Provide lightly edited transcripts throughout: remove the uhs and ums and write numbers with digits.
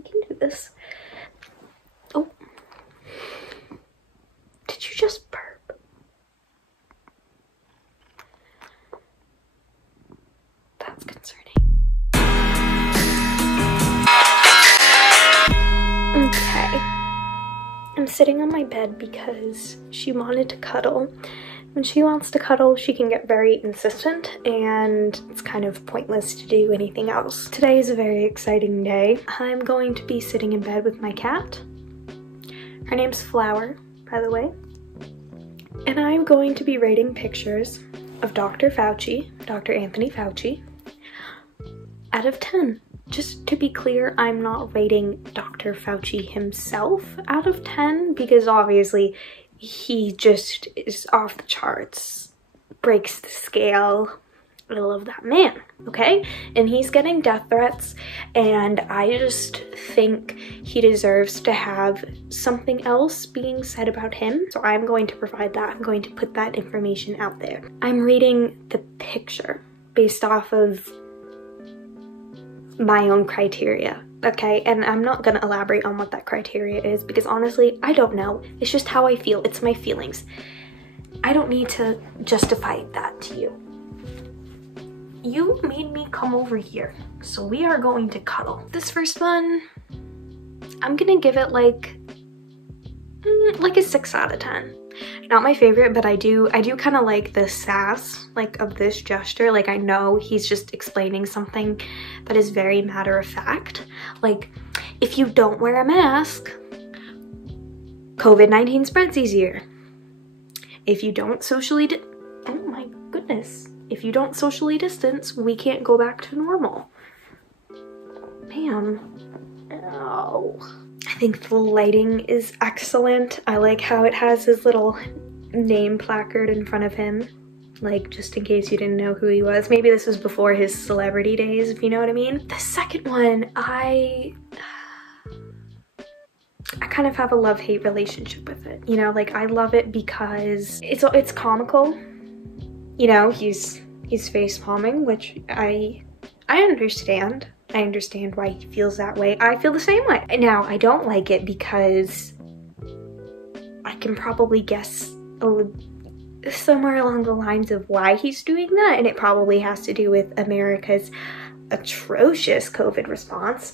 We can do this. Oh. Did you just burp? That's concerning. Okay. I'm sitting on my bed because she wanted to cuddle. When she wants to cuddle, she can get very insistent, and it's kind of pointless to do anything else. Today is a very exciting day. I'm going to be sitting in bed with my cat. Her name's Flower, by the way. And I'm going to be rating pictures of Dr. Fauci, Dr. Anthony Fauci, out of 10. Just to be clear, I'm not rating Dr. Fauci himself out of 10 because obviously he just is off the charts, breaks the scale. I love that man, okay? And he's getting death threats, and I just think he deserves to have something else being said about him. So I'm going to provide that. I'm going to put that information out there. I'm reading the picture based off of my own criteria, okay? And I'm not gonna elaborate on what that criteria is because honestly, I don't know. It's just how I feel. It's my feelings. I don't need to justify that to you. You made me come over here, so we are going to cuddle. This first one, I'm gonna give it like a 6 out of 10. Not my favorite, but I do kind of like the sass, like, of this gesture. Like, I know he's just explaining something that is very matter of fact. Like, if you don't wear a mask, COVID-19 spreads easier. If you don't socially oh my goodness. If you don't socially distance, we can't go back to normal. Man, ow. I think the lighting is excellent. I like how it has his little name placard in front of him, like, just in case you didn't know who he was. Maybe this was before his celebrity days, if you know what I mean. The second one, I kind of have a love-hate relationship with it. You know, like, I love it because it's comical. You know, he's face palming, which I understand. I understand why he feels that way. I feel the same way. Now, I don't like it because I can probably guess somewhere along the lines of why he's doing that, and it probably has to do with America's atrocious COVID response.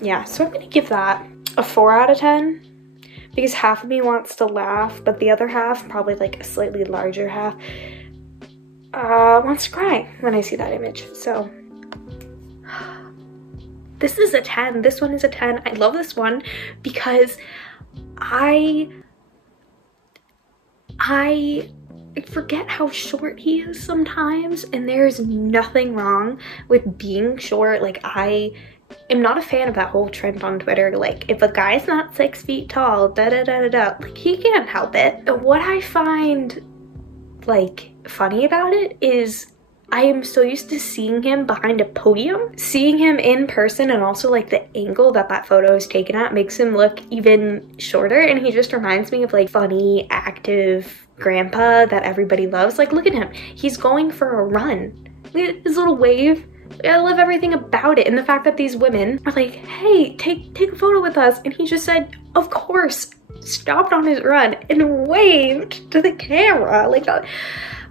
Yeah, so I'm gonna give that a 4 out of 10 because half of me wants to laugh, but the other half, probably like a slightly larger half, wants to cry when I see that image. So this is a 10. This one is a 10. I love this one because I forget how short he is sometimes, and there's nothing wrong with being short. Like, I am not a fan of that whole trend on Twitter, like, if a guy's not 6 feet tall, like, he can't help it. What I find, like, funny about it is I am so used to seeing him behind a podium. Seeing him in person, and also like the angle that photo is taken at, makes him look even shorter, and he just reminds me of like funny, active grandpa that everybody loves. Like, look at him. He's going for a run. Look at his little wave. I love everything about it, and the fact that these women are like, hey, take a photo with us, and he just said, of course, stopped on his run and waved to the camera. Like,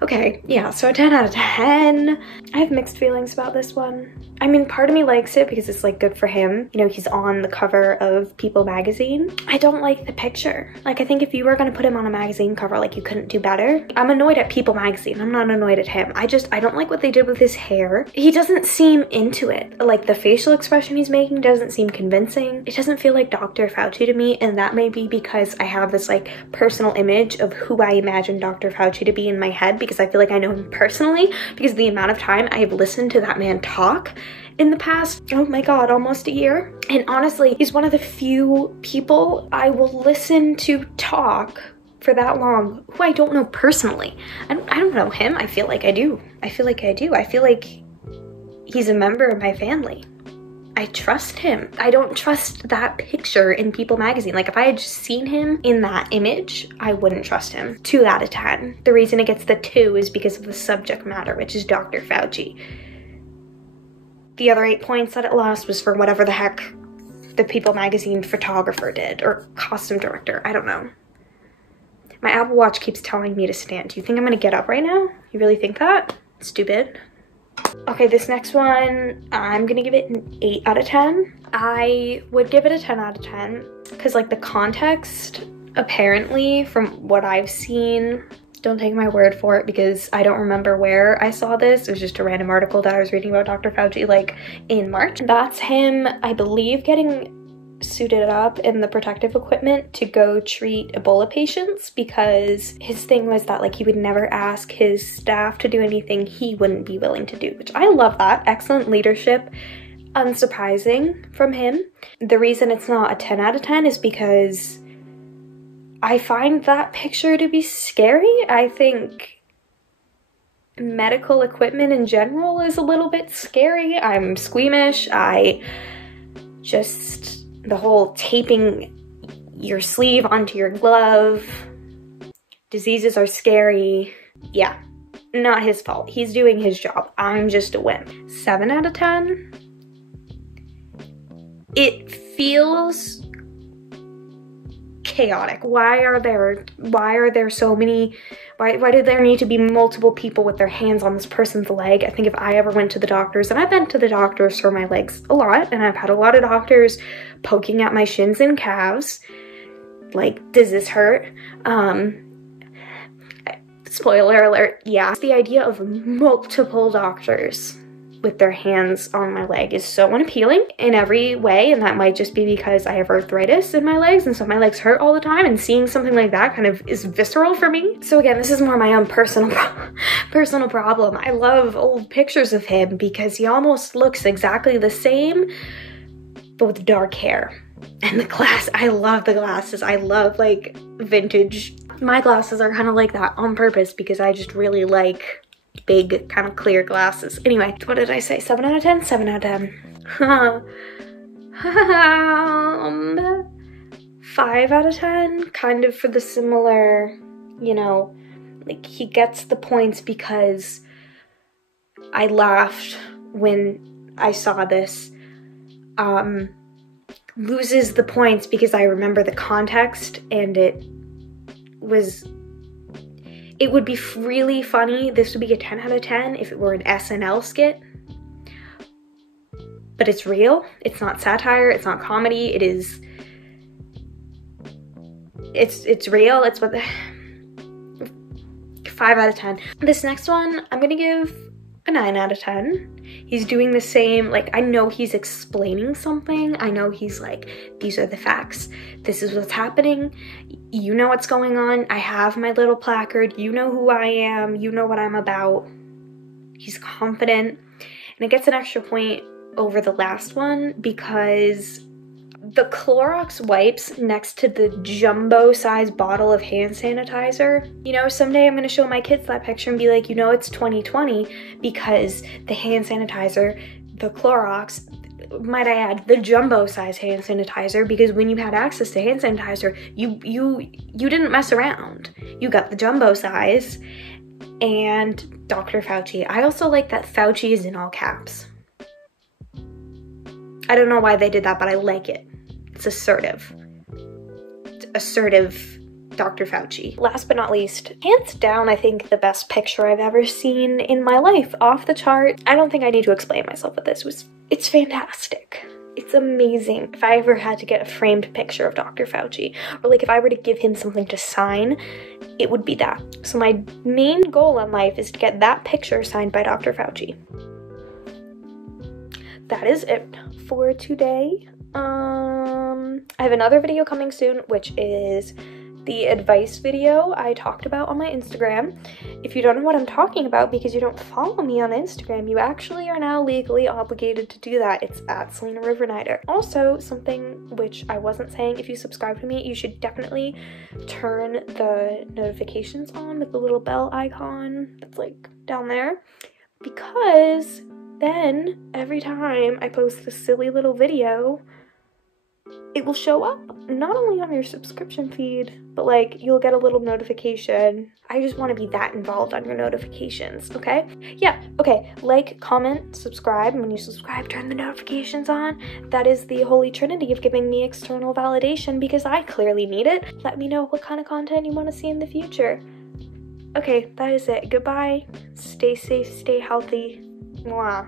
okay, yeah, so a 10 out of 10. I have mixed feelings about this one. I mean, part of me likes it because it's like good for him. You know, he's on the cover of People magazine. I don't like the picture. Like, I think if you were gonna put him on a magazine cover, like, you couldn't do better. I'm annoyed at People magazine. I'm not annoyed at him. I don't like what they did with his hair. He doesn't seem into it. Like, the facial expression he's making doesn't seem convincing. It doesn't feel like Dr. Fauci to me, and that may be because I have this like personal image of who I imagine Dr. Fauci to be in my head, because I feel like I know him personally because of the amount of time I have listened to that man talk in the past, oh my god, almost a year. And honestly, he's one of the few people I will listen to talk for that long who I don't know personally. I don't know him. I feel like I do. I feel like he's a member of my family. I trust him. I don't trust that picture in People magazine. Like, if I had just seen him in that image, I wouldn't trust him. 2 out of 10. The reason it gets the 2 is because of the subject matter, which is Dr. Fauci. The other 8 points that it lost was for whatever the heck the People magazine photographer did, or costume director, I don't know. My Apple Watch keeps telling me to stand. Do you think I'm gonna get up right now? You really think that? Stupid. Okay, this next one, I'm gonna give it an 8 out of 10. I would give it a 10 out of 10 because like the context, apparently from what I've seen, don't take my word for it because I don't remember where I saw this. It was just a random article that I was reading about Dr. Fauci like in March. That's him, I believe, getting suited up in the protective equipment to go treat Ebola patients because his thing was that like he would never ask his staff to do anything he wouldn't be willing to do, which I love that. Excellent leadership. Unsurprising from him. The reason it's not a 10 out of 10 is because I find that picture to be scary. I think medical equipment in general is a little bit scary. I'm squeamish. The whole taping your sleeve onto your glove. Diseases are scary. Yeah, not his fault. He's doing his job. I'm just a wimp. 7 out of 10. It feels chaotic. Why are there so many, why do there need to be multiple people with their hands on this person's leg? I think if I ever went to the doctors, and I've been to the doctors for my legs a lot, and I've had a lot of doctors poking at my shins and calves, like, does this hurt? Spoiler alert, yeah. The idea of multiple doctors with their hands on my leg is so unappealing in every way, and that might just be because I have arthritis in my legs and so my legs hurt all the time, and seeing something like that kind of is visceral for me. So again, this is more my own personal problem. I love old pictures of him because he almost looks exactly the same but with dark hair. And the glass, I love the glasses. I love like vintage. My glasses are kind of like that on purpose because I just really like big kind of clear glasses. Anyway, what did I say? 7 out of 10? 7 out of 10. 5 out of 10, kind of for the similar, you know, like he gets the points because I laughed when I saw this. Loses the points because I remember the context, and it would be really funny. This would be a 10 out of 10 if it were an SNL skit. But it's real. It's not satire. It's not comedy. It's real. It's what the 5 out of 10. This next one, I'm gonna give a 9 out of 10. He's doing the same, like, I know he's explaining something. I know he's like, these are the facts. This is what's happening. You know what's going on. I have my little placard. You know who I am. You know what I'm about. He's confident. And it gets an extra point over the last one because the Clorox wipes next to the jumbo size bottle of hand sanitizer. You know, someday I'm gonna show my kids that picture and be like, you know, it's 2020 because the hand sanitizer, the Clorox, might I add, the jumbo size hand sanitizer, because when you had access to hand sanitizer, you didn't mess around. You got the jumbo size. And Dr. Fauci. I also like that Fauci is in all caps. I don't know why they did that, but I like it. It's assertive. It's assertive Dr. Fauci. Last but not least, hands down, I think the best picture I've ever seen in my life. Off the chart. I don't think I need to explain myself with this. It's fantastic. It's amazing. If I ever had to get a framed picture of Dr. Fauci, or like if I were to give him something to sign, it would be that. So my main goal in life is to get that picture signed by Dr. Fauci. That is it for today. I have another video coming soon, which is the advice video I talked about on my Instagram. If you don't know what I'm talking about because you don't follow me on Instagram, you actually are now legally obligated to do that. It's at Selena Rivernider. Also, something which I wasn't saying, if you subscribe to me, you should definitely turn the notifications on with the little bell icon that's like down there, because then every time I post this silly little video, it will show up not only on your subscription feed, but like you'll get a little notification. I just want to be that involved on your notifications, okay? Yeah, okay, like, comment, subscribe, and when you subscribe, turn the notifications on. That is the holy trinity of giving me external validation because I clearly need it. Let me know what kind of content you want to see in the future. Okay, that is it. Goodbye. Stay safe, stay healthy. Mwah.